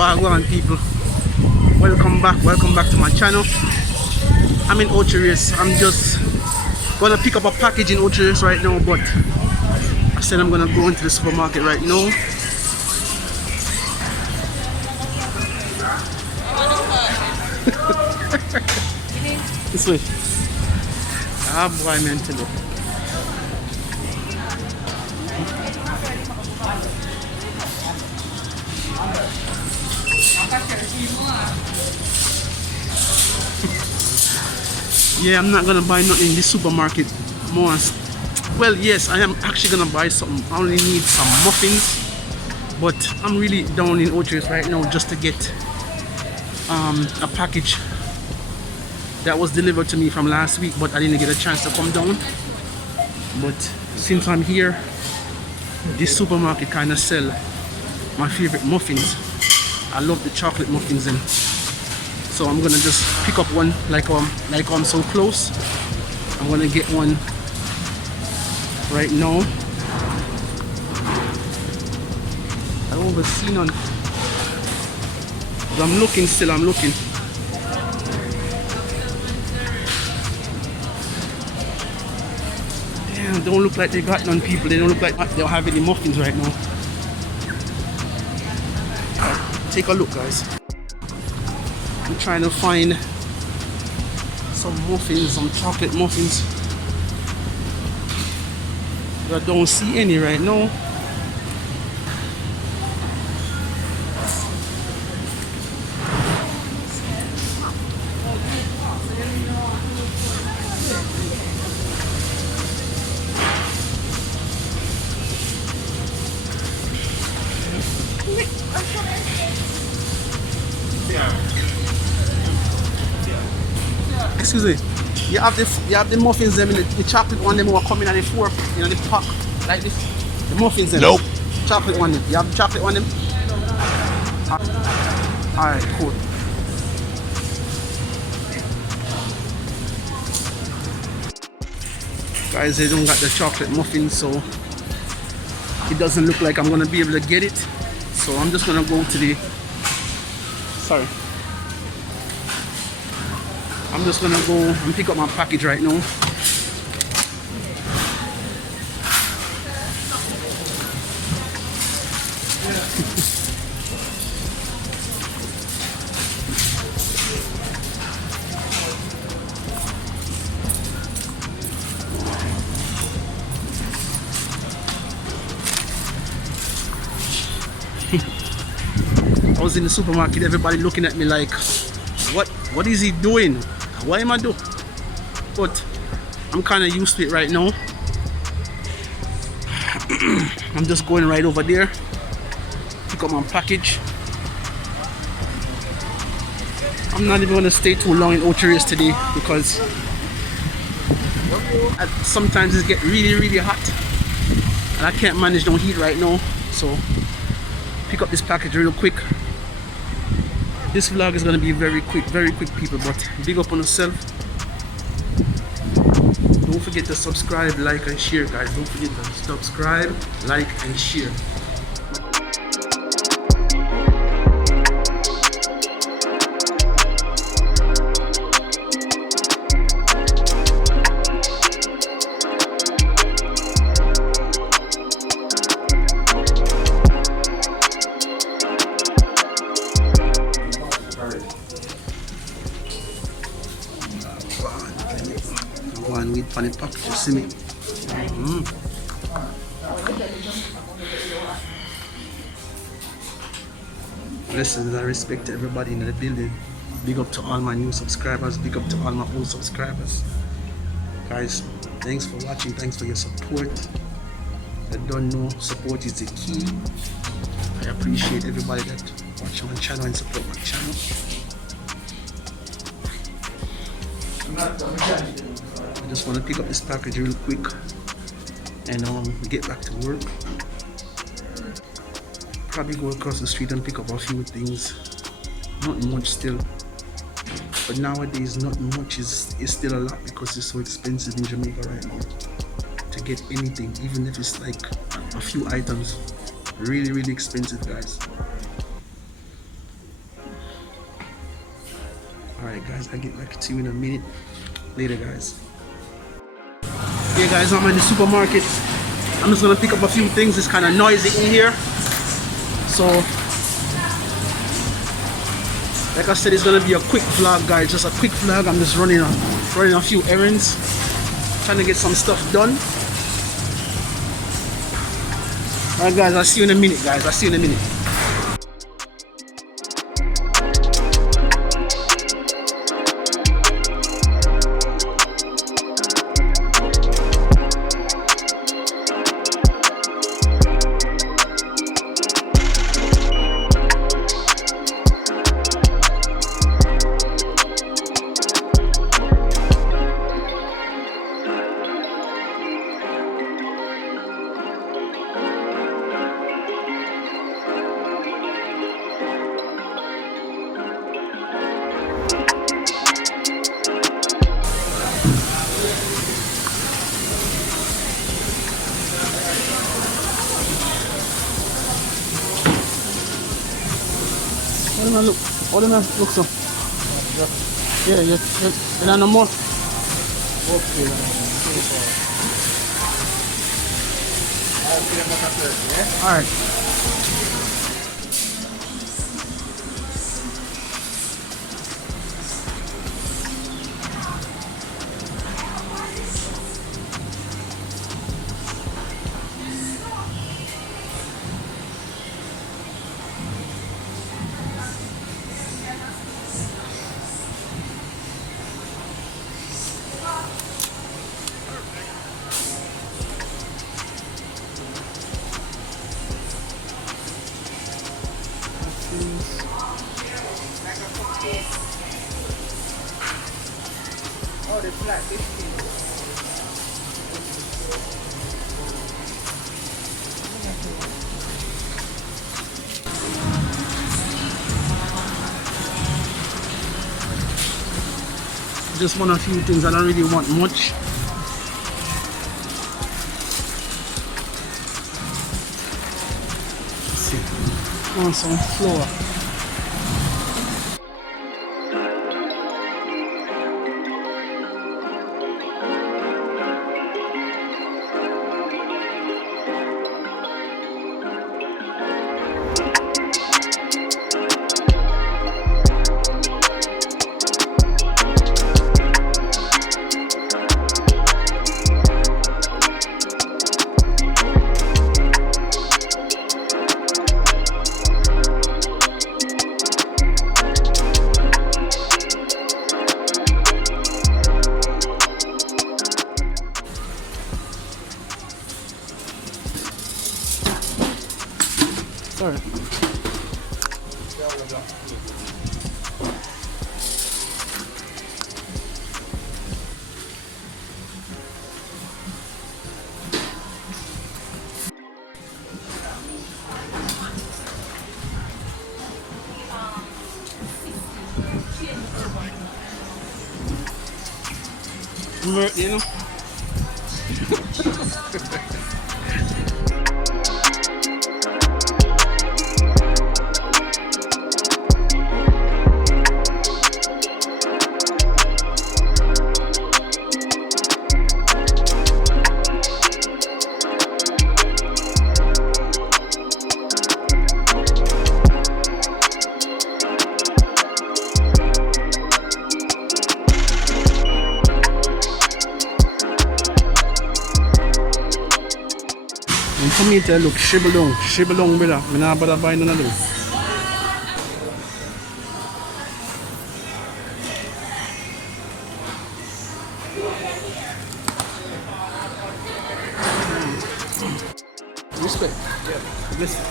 Wagwan people, welcome back to my channel. I'm in Ochiris. I'm just gonna pick up a package in Ochiris right now, but I said I'm gonna go into the supermarket right now. This way. Ah boy, mentally. Yeah, I'm not gonna buy nothing in this supermarket. Well, yes, I am actually gonna buy something. I only need some muffins, but I'm really down in Ochiris right now just to get a package that was delivered to me from last week, but I didn't get a chance to come down. But since I'm here, this supermarket kind of sell my favorite muffins. I love the chocolate muffins in. So I'm gonna just pick up one like I'm so close. I'm gonna get one right now. I don't even see none. But I'm looking still, I'm looking. Damn, don't look like they got none, people. They don't look like they'll have any muffins right now. Take a look, guys. I'm trying to find some muffins, some chocolate muffins. But I don't see any right now. Excuse me. You have the muffins them in the chocolate one them who are coming on the fork, you know, the pack like this. The muffins them. Nope. Chocolate one them. You have the chocolate one them? Alright, cool. Guys, they don't got the chocolate muffins, so it doesn't look like I'm gonna be able to get it. So I'm just gonna go to the I'm just gonna go and pick up my package right now. I was in the supermarket, everybody looking at me like, what is he doing? What am I doing? But I'm kind of used to it right now. I'm just going right over there, pick up my package. I'm not even gonna stay too long in Ochiris today because sometimes it gets really hot and I can't manage no heat right now. So pick up this package real quick. This vlog is gonna be very quick people, but big up on yourself. Don't forget to subscribe, like and share, guys. Don't forget to subscribe, like and share. And wait for the package, you see me? Blessings and respect to everybody in the building. Big up to all my new subscribers, big up to all my old subscribers. Guys, thanks for watching, thanks for your support. I don't know, support is the key. I appreciate everybody that watch my channel and support my channel. I just want to pick up this package real quick and get back to work. Probably go across the street and pick up a few things. Not much still, but nowadays not much is still a lot because it's so expensive in Jamaica right now to get anything, even if it's like a few items. Really expensive, guys. Alright guys, I'll get back to you in a minute. Later guys. Yeah guys, I'm in the supermarket. I'm just gonna pick up a few things. It's kind of noisy in here. So, like I said, it's gonna be a quick vlog guys. Just a quick vlog. I'm just running a few errands. Trying to get some stuff done. Alright guys, I'll see you in a minute guys. I'll see you in a minute. What am I look so? Yeah, you don't know more? Okay. Alright. Oh, the flat 15. Just want a few things. I don't really want much. Let's see. I want some flour. Sorry. You know? And for me to look shrivel down brother. I not bother buy none of them. Respect. Yeah. Listen.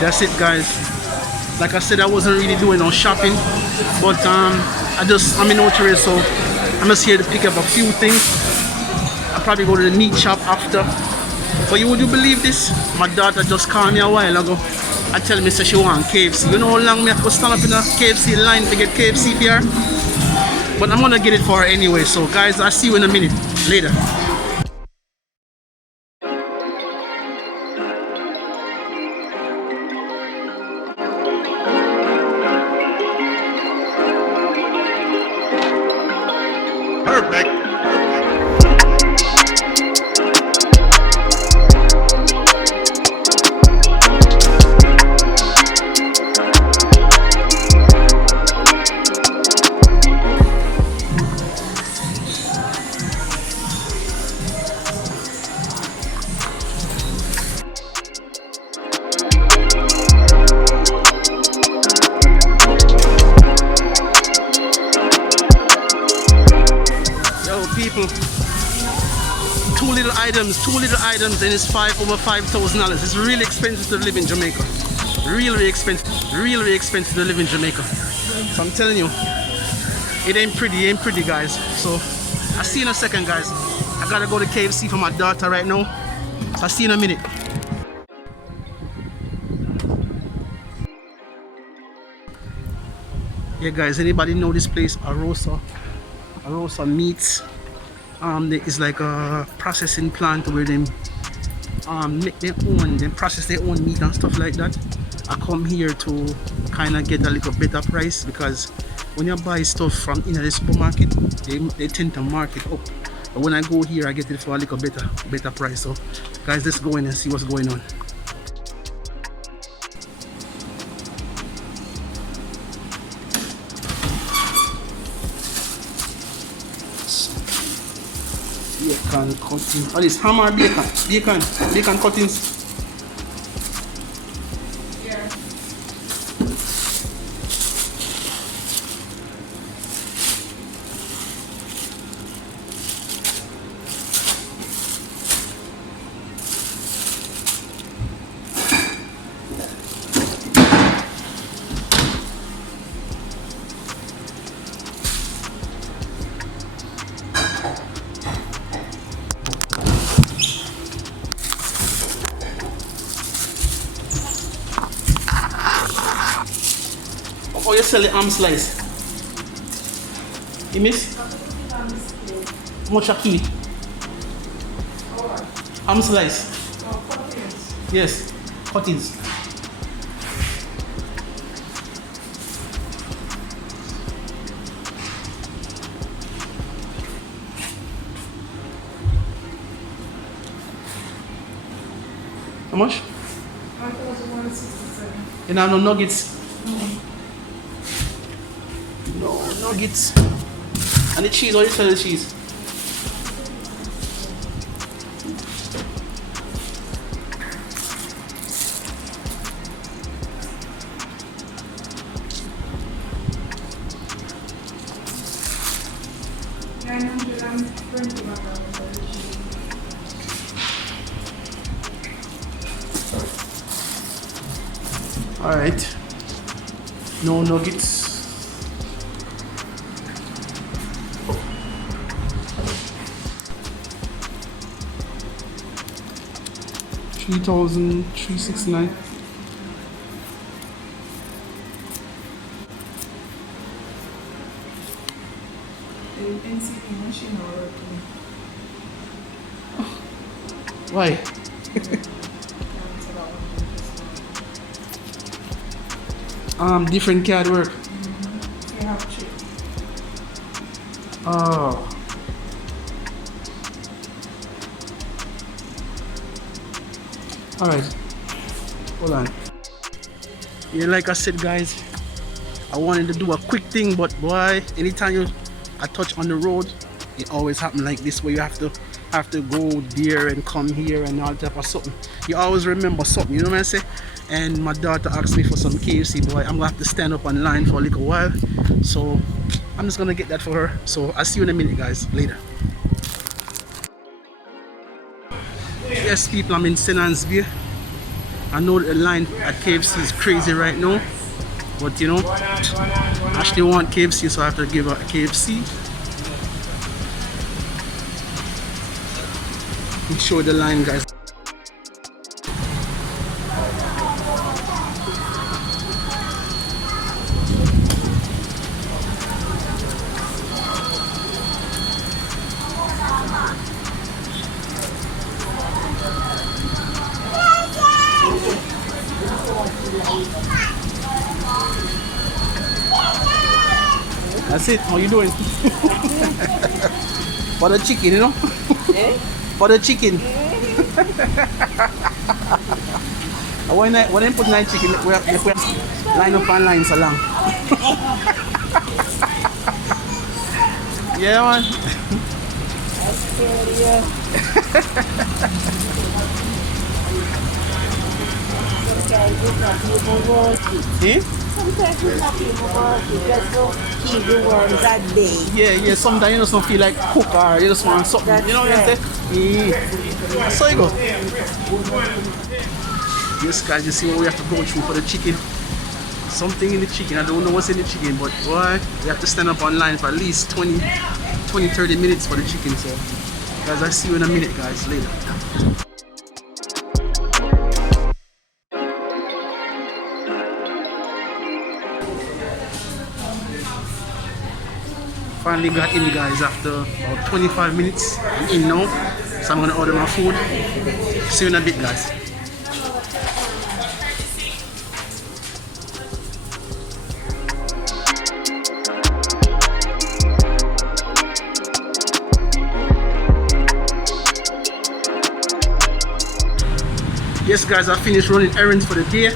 That's it guys. Like I said, I wasn't really doing no shopping, but I'm in Outre, so I'm just here to pick up a few things. I'll probably go to the meat shop after. But would you believe this? My daughter just called me a while ago and tell me she want KFC. You know how long me have to stand up in a KFC line to get KFC here? But I'm gonna get it for her anyway. So guys, I'll see you in a minute. Later. Two little items, and it's over $5,000. It's really expensive to live in Jamaica. Really expensive to live in Jamaica. So I'm telling you, it ain't pretty, guys. So I'll see you in a second, guys. I gotta go to KFC for my daughter right now. So I'll see you in a minute. Yeah, guys, anybody know this place, Arosa Meats? It's like a processing plant where they make their own, they process their own meat and stuff like that. I come here to kind of get a little better price, because when you buy stuff from in the supermarket, they tend to mark it up. But when I go here, I get it for a little better price. So guys, let's go in and see what's going on. Bacon cuttings. Oh, this hammer bacon cuttings. Yeah. Oh, you sell the ham slice. You miss? How much a key? Ham slice. Yes, cuttings. How much? 1,167. You have no nuggets? No nuggets. And the cheese, what do you sell the cheese? Alright. No nuggets. $3,369. The NCP machine are working. Why? Different card work. You have chip. Oh. Alright. Hold on. Yeah, like I said, guys, I wanted to do a quick thing, but boy, anytime I touch on the road, it always happens like this, where you have to go there and come here and all type of something. You always remember something, you know what I say? And my daughter asked me for some KFC, boy. I'm gonna have to stand up online for a little while, so I'm just gonna get that for her. So I'll see you in a minute, guys. Later. Yes, people, I'm in St. Anne's Bay. I know the line at KFC is crazy right now, but you know, I actually want KFC, so I have to give her a KFC. Let me show the line, guys. That's it. How you doing? For the chicken, you know? For the chicken. When I put 9 chicken, we line up and line so long. Yeah, man. sometimes it's not even worth it. Eh? Sometimes it's not even worth it. Just to keep the worms at bay. Yeah, sometimes you just don't feel like cook or you just want something. That's you know what I'm right. saying? So you go. Yes, guys, you see what we have to go through for the chicken. Something in the chicken. I don't know what's in the chicken, but boy, we have to stand up online for at least 20, 30 minutes for the chicken. So, guys, I'll see you in a minute, guys, later. Finally got in, guys, after about 25 minutes. I'm in now, so I'm gonna order my food. See you in a bit, guys. Yes, guys, I finished running errands for the day.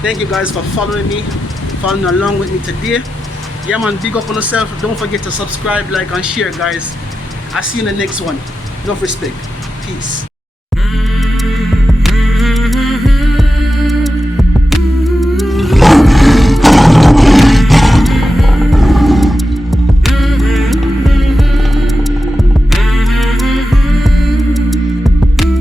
Thank you guys for following me, following along with me today. Yeah, man, big up on yourself. Don't forget to subscribe, like, and share, guys. I'll see you in the next one. Enough respect. Peace.